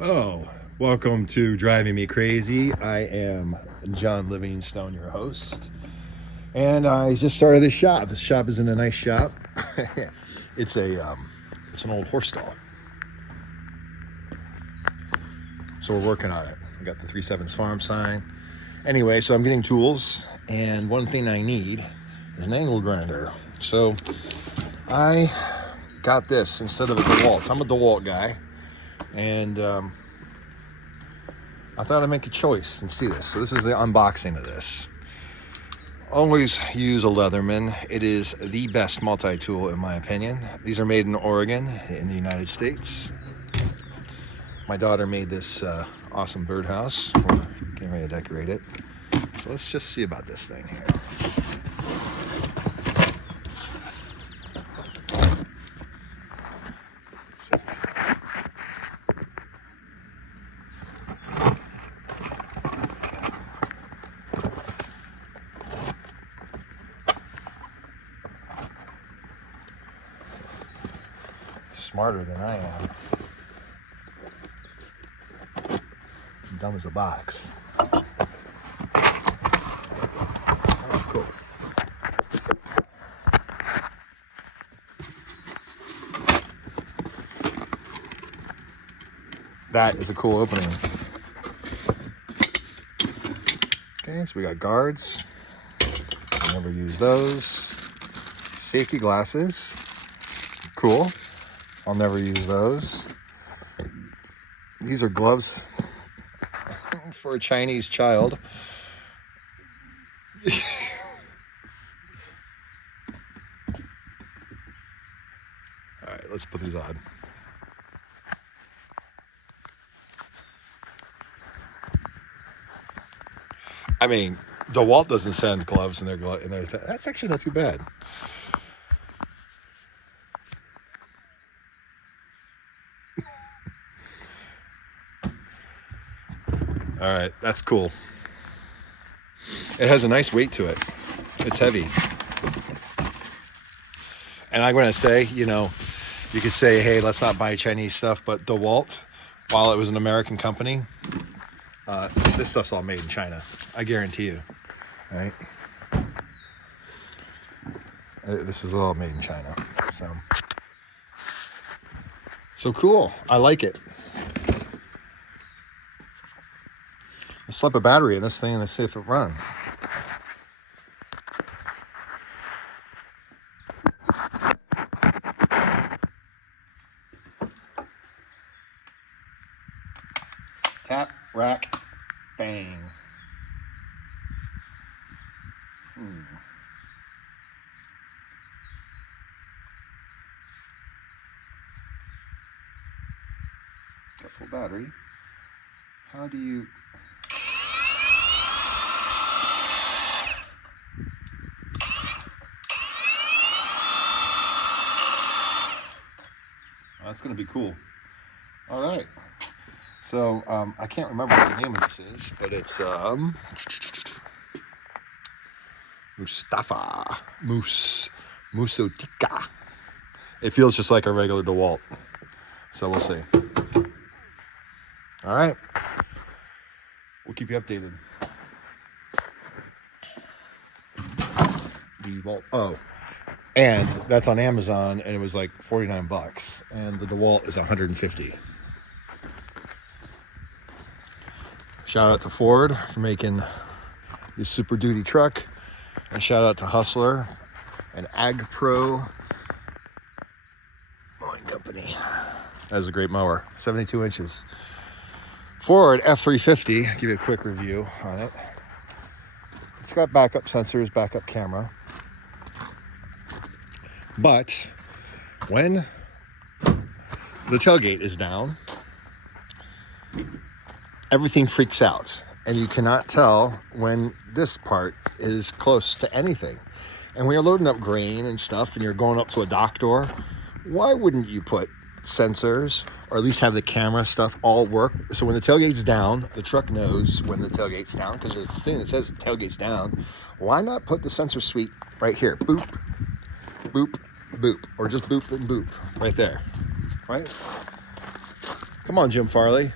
Oh, welcome to Driving Me Crazy. I am John Livingstone, your host, and I just started this shop. This shop isn't a nice shop. it's it's an old horse stall. So we're working on it. I got the 3/7 farm sign. Anyway, so I'm getting tools, and one thing I need is an angle grinder. So I got this instead of a DeWalt. I'm a DeWalt guy, and I thought I'd make a choice and see this. So this is the unboxing of this. Always use a Leatherman. It is the best multi-tool in my opinion. These are made in Oregon in the United States. My daughter made this awesome birdhouse. We're getting ready to decorate it. So let's just see about this thing here. Smarter than I am. Dumb as a box. Oh, cool. That is a cool opening. Okay, so we got guards. I never use those. Safety glasses. Cool. I'll never use those. These are gloves for a Chinese child. All right, let's put these on. I mean, DeWalt doesn't send gloves in their that's actually not too bad. All right, that's cool. It has a nice weight to it. It's heavy. And I'm going to say, you could say, hey, let's not buy Chinese stuff, but DeWalt, while it was an American company, this stuff's all made in China. I guarantee you. Right? This is all made in China. So cool. I like it. Let's slap a battery in this thing and let's see if it runs. Tap, rack, bang. Got full battery. How do you... That's going to be cool. All right. So I can't remember what the name of this is, but it's Musotica. It feels just like a regular DeWalt. So we'll see. All right. We'll keep you updated. DeWalt. Oh. And that's on Amazon, and it was like 49 bucks. And the DeWalt is 150. Shout out to Ford for making this Super Duty truck. And shout out to Hustler and Ag Pro mowing company. That is a great mower. 72 inches. Ford F350. I'll give you a quick review on it. It's got backup sensors, backup camera. But when the tailgate is down, everything freaks out. And you cannot tell when this part is close to anything. And when you're loading up grain and stuff and you're going up to a dock door, why wouldn't you put sensors or at least have the camera stuff all work? So when the tailgate's down, the truck knows when the tailgate's down because there's a thing that says tailgate's down. Why not put the sensor suite right here? Boop, boop, boop, or just boop and boop right there, right? Come on, Jim Farley.